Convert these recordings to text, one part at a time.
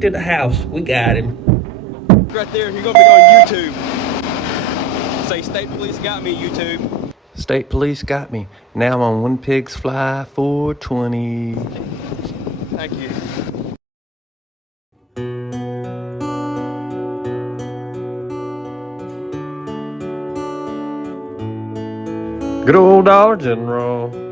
to the house. We got him. Right there, you're gonna be on YouTube. Say state police got me, YouTube. State police got me. Now I'm on One Pigs Fly 420. Thank you. Good old Dollar General.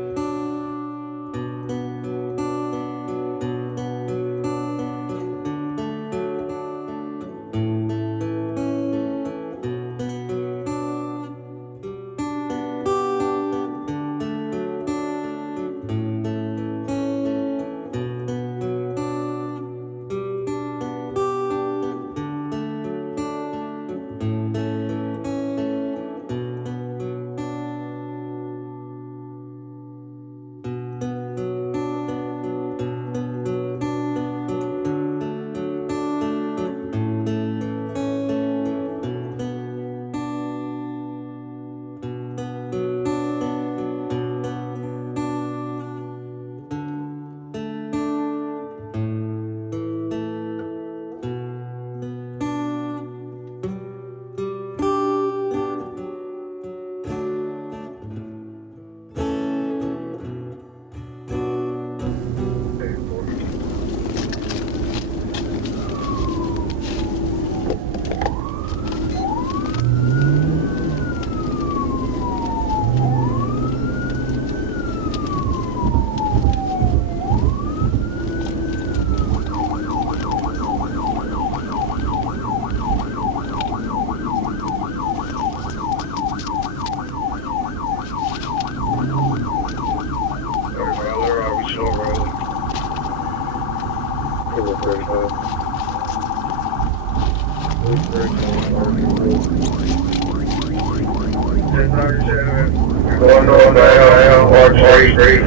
Going on down Arch Street.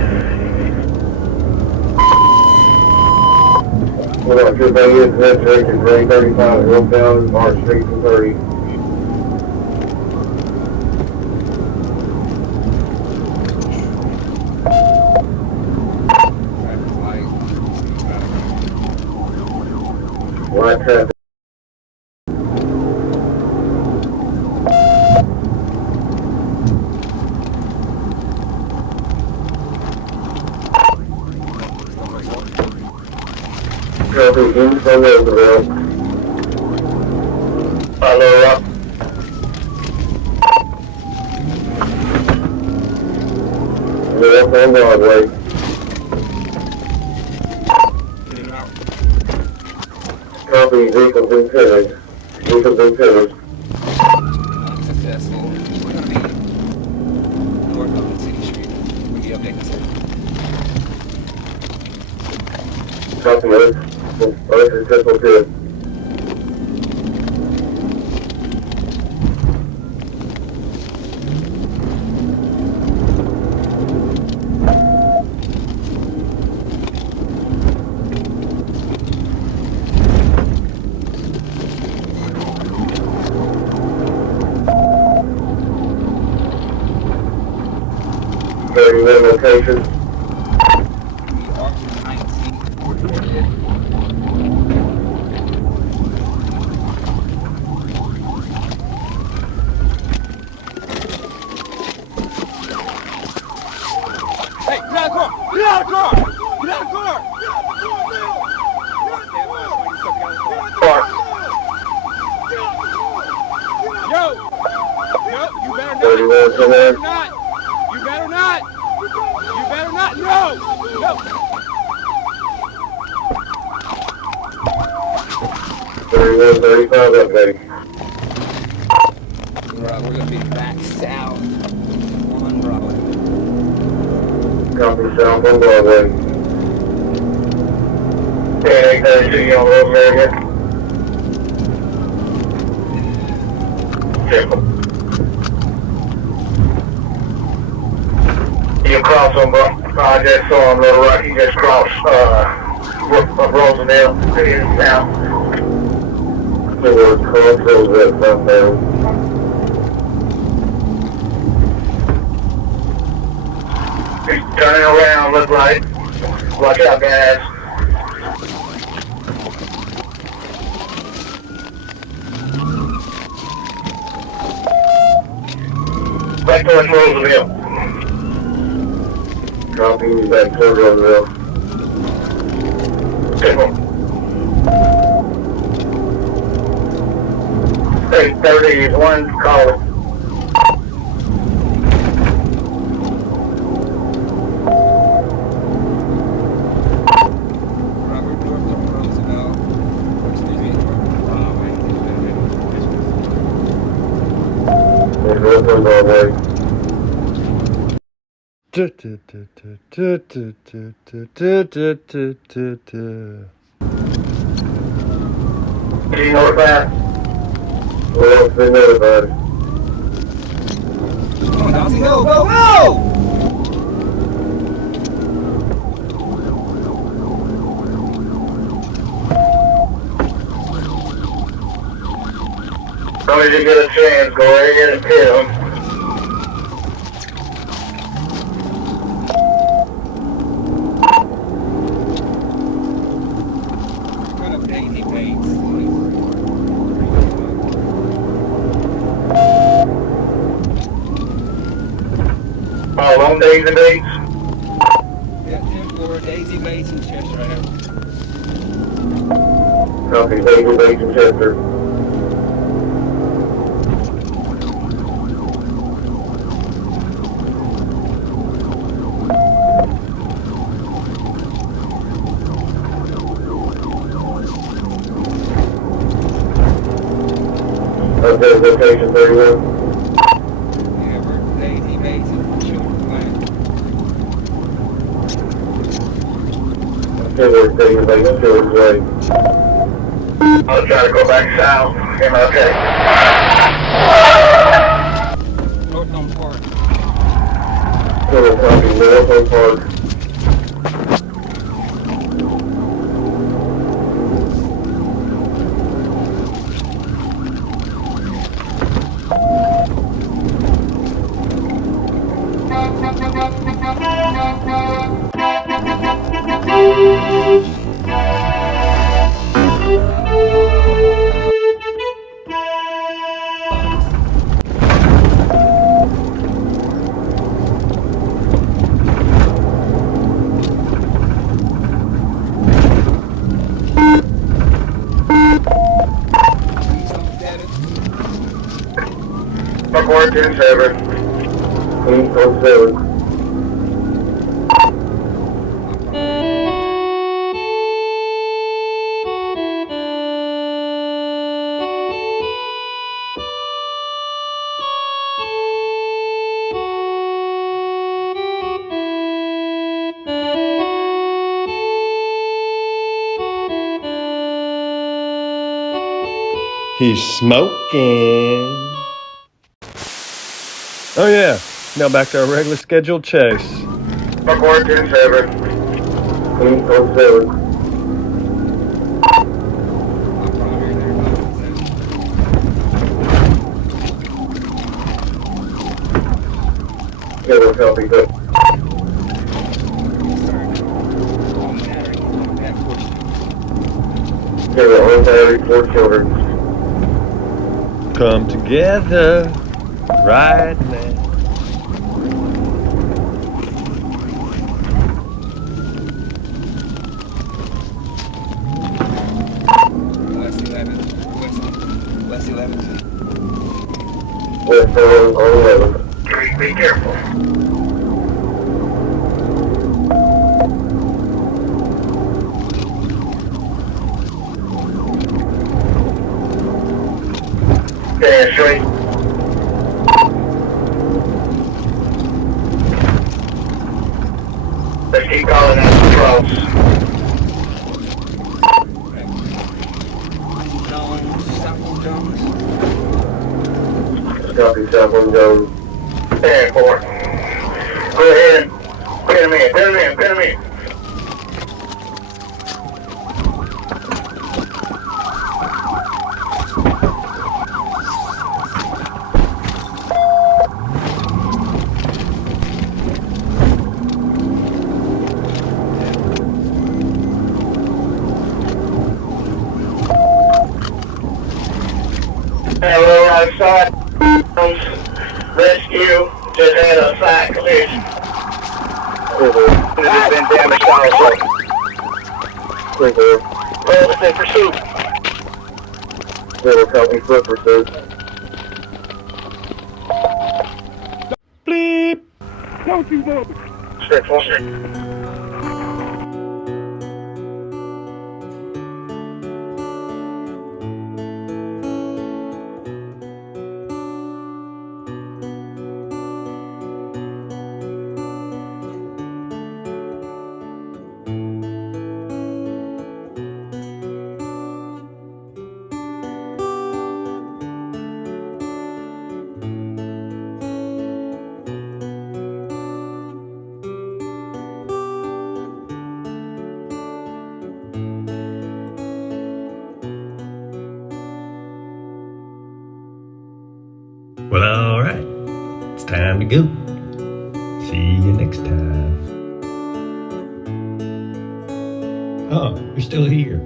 What up, good day, is that drinking 335 Hilltown, Arch Street to 30. White traffic. Copy, in from Roosevelt. Follow up. We're up on Broadway. Copy, vehicles been finished. Vehicles been finished. Successful. We're gonna be north of City Street. With the update. Copy, Earth successful too. Location. Hey, get out of the car! Get out of the car! Get out of the car! Yo! Yo, you better not! You better not! You better not! You better not! No! No! 3135 update. We're gonna be back south on Broadway. Copy, south on Broadway. 10-832 on Road American. Check. You cross on, I just saw him a little right. He just crossed, Rosendale. It is now. So we're crossing that stuff there. He's turning around, look right. Watch out, guys. Back towards Roosevelt. Copy, back towards Roosevelt. 8:30 is one caller. Robert, north of Roosevelt. Excuse me. There's one on our way. Being notified? Well, it's been notified. Come on, Dawson, go, go, go! So if you get a chance, go ahead and hit them. Kind of daisy baits. All on days and dates. Yeah, 10th floor, daisy baits and Chester Ave. Copy, daisy baits and Chester. Okay, location 31. Yeah, we're daisy baits and children's land. Still work daisy baits and Children's Way. I'll try to go back south. MLK. North on Park. Still copy, North on Park. Park 10-7. 807. He's smoking. Oh yeah, now back to our regular scheduled chase. Park 10-7. 807. Killer copy, good. Killer on battery, 4 children. Come together right now. West 11. West on 11. Be careful. Okay, straight. Let's keep calling out patrols. Copy, South 1 Jones. 10-4. Go ahead. Pin him in. Hello, outside. Rescue. It has been damaged also. Roll, stay pursuit. Little help me for pursuit. Bleep. Don't you move. Stay closer. Well, all right. It's time to go. See you next time. Oh, you're still here.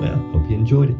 Well, hope you enjoyed it.